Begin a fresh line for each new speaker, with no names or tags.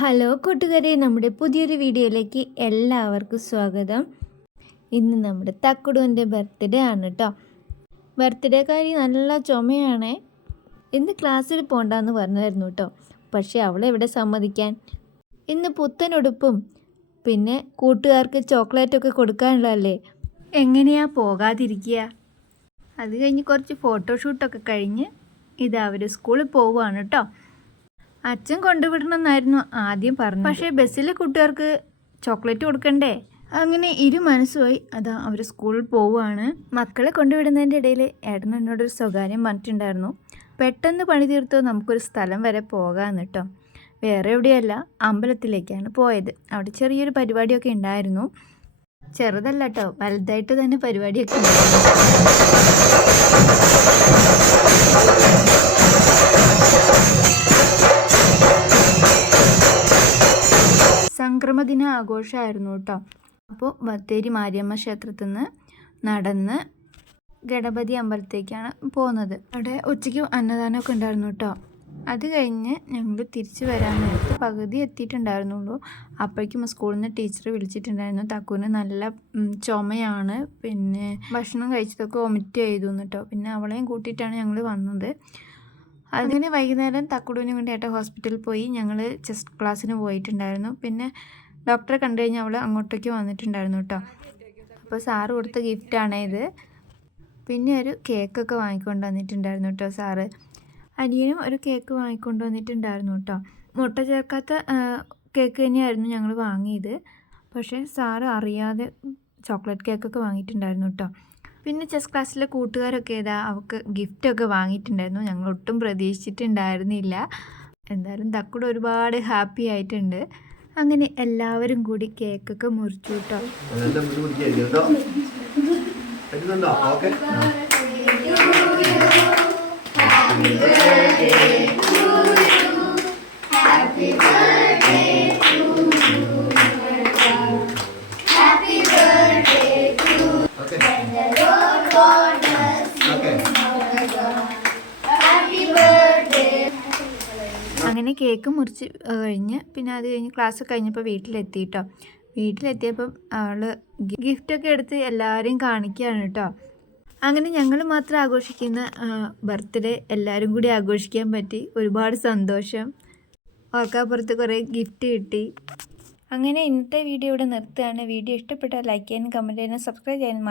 hello കൂട്ടുകാരെ നമ്മുടെ പുതിയൊരു വീഡിയോയിലേക്ക് എല്ലാവർക്കും സ്വാഗതം ഇന്ന് നമ്മുടെ തക്കുടുവിൻ്റെ ബർത്ത്ഡേ ആണ് കേട്ടോ കാര്യം നല്ല ചുമയാണ് ഇന്ന് ക്ലാസ്സിൽ പോകണ്ടെന്ന് പറഞ്ഞായിരുന്നു കേട്ടോ പക്ഷേ അവളെവിടെ സമ്മതിക്കാൻ ഇന്ന് പുത്തൻ ഉടുപ്പും പിന്നെ കൂട്ടുകാർക്ക് ചോക്ലേറ്റൊക്കെ കൊടുക്കാനുള്ളതല്ലേ എങ്ങനെയാ പോകാതിരിക്കുക അത് കഴിഞ്ഞ് കുറച്ച് ഫോട്ടോഷൂട്ടൊക്കെ കഴിഞ്ഞ് ഇത് അവർ സ്കൂളിൽ പോവുകയാണ് കേട്ടോ അച്ഛൻ കൊണ്ടുവിടണമെന്നായിരുന്നു ആദ്യം പറഞ്ഞു പക്ഷേ ബസ്സിലെ കുട്ടികൾക്ക് ചോക്ലേറ്റ് കൊടുക്കണ്ടേ അങ്ങനെ ഇരു മനസ്സുമായി അതാ അവർ സ്കൂളിൽ പോവുകയാണ് മക്കളെ കൊണ്ടുവിടുന്നതിൻ്റെ ഇടയിൽ ഏട്ടൻ എന്നോടൊരു സ്വകാര്യം പറഞ്ഞിട്ടുണ്ടായിരുന്നു പെട്ടെന്ന് പണി തീർത്തോ നമുക്കൊരു സ്ഥലം വരെ പോകാമെന്ന് കേട്ടോ വേറെ എവിടെയല്ല അമ്പലത്തിലേക്കാണ് പോയത് അവിടെ ചെറിയൊരു പരിപാടിയൊക്കെ ഉണ്ടായിരുന്നു ചെറുതല്ല കേട്ടോ വലുതായിട്ട് തന്നെ പരിപാടിയൊക്കെ സംക്രമദിന ആഘോഷമായിരുന്നു കേട്ടോ അപ്പോൾ ബത്തേരി മാരിയമ്മ ക്ഷേത്രത്തിൽ നിന്ന് നടന്ന് ഗണപതി അമ്പലത്തേക്കാണ് പോകുന്നത് അവിടെ ഉച്ചയ്ക്ക് അന്നദാനമൊക്കെ ഉണ്ടായിരുന്നു കേട്ടോ അത് കഴിഞ്ഞ് ഞങ്ങൾ തിരിച്ചു വരാൻ നേരത്ത് പകുതി എത്തിയിട്ടുണ്ടായിരുന്നുള്ളൂ അപ്പോഴേക്കും സ്കൂളിൽ നിന്ന് ടീച്ചർ വിളിച്ചിട്ടുണ്ടായിരുന്നു തക്കൂന് നല്ല ചുമയാണ് പിന്നെ ഭക്ഷണം കഴിച്ചതൊക്കെ വൊമിറ്റ് ചെയ്തു എന്നിട്ടോ പിന്നെ അവളെയും കൂട്ടിയിട്ടാണ് ഞങ്ങൾ വന്നത് അങ്ങനെ വൈകുന്നേരം തക്കുടുവിന് വേണ്ടി ഏട്ട ഹോസ്പിറ്റലിൽ പോയി ഞങ്ങൾ ചെസ്റ്റ് ക്ലാസ്സിന് പോയിട്ടുണ്ടായിരുന്നു പിന്നെ ഡോക്ടറെ കണ്ടു കഴിഞ്ഞാൽ അവൾ അങ്ങോട്ടേക്ക് വന്നിട്ടുണ്ടായിരുന്നു കേട്ടോ അപ്പോൾ സാറ് കൊടുത്ത ഗിഫ്റ്റാണ് ഇത് പിന്നെ ഒരു കേക്കൊക്കെ വാങ്ങിക്കൊണ്ട് വന്നിട്ടുണ്ടായിരുന്നു കേട്ടോ സാറ് അടിയനും ഒരു കേക്ക് വാങ്ങിക്കൊണ്ട് വന്നിട്ടുണ്ടായിരുന്നു കേട്ടോ മുട്ട ചേർക്കാത്ത കേക്ക് തന്നെയായിരുന്നു ഞങ്ങൾ വാങ്ങിയത് പക്ഷേ സാറ് അറിയാതെ ചോക്ലേറ്റ് കേക്കൊക്കെ വാങ്ങിയിട്ടുണ്ടായിരുന്നു കേട്ടോ പിന്നെ ചെസ് ക്ലാസ്സിലെ കൂട്ടുകാരൊക്കെ ഏതാ അവൾക്ക് ഗിഫ്റ്റൊക്കെ വാങ്ങിയിട്ടുണ്ടായിരുന്നു ഞങ്ങൾ ഒട്ടും പ്രതീക്ഷിച്ചിട്ടുണ്ടായിരുന്നില്ല എന്തായാലും തക്കൂടെ ഒരുപാട് ഹാപ്പി ആയിട്ടുണ്ട് അങ്ങനെ എല്ലാവരും കൂടി കേക്കൊക്കെ മുറിച്ചു കേട്ടോ അങ്ങനെ കേക്ക് മുറിച്ച് കഴിഞ്ഞ് പിന്നെ അത് കഴിഞ്ഞ് ക്ലാസ് കഴിഞ്ഞപ്പോൾ വീട്ടിലെത്തി കേട്ടോ വീട്ടിലെത്തിയപ്പം അവൾ ഗിഫ്റ്റൊക്കെ എടുത്ത് എല്ലാവരെയും കാണിക്കുകയാണ് കേട്ടോ അങ്ങനെ ഞങ്ങൾ മാത്രം ആഘോഷിക്കുന്ന ബർത്ത്ഡേ എല്ലാവരും കൂടി ആഘോഷിക്കാൻ പറ്റി ഒരുപാട് സന്തോഷം ഓർക്കാപ്പുറത്ത് കുറേ ഗിഫ്റ്റ് കിട്ടി അങ്ങനെ ഇന്നത്തെ വീഡിയോ ഇവിടെ നിർത്തുകയാണ് വീഡിയോ ഇഷ്ടപ്പെട്ടാൽ ലൈക്ക് ചെയ്യാനും കമൻറ്റ് ചെയ്യാനും സബ്സ്ക്രൈബ് ചെയ്യാനും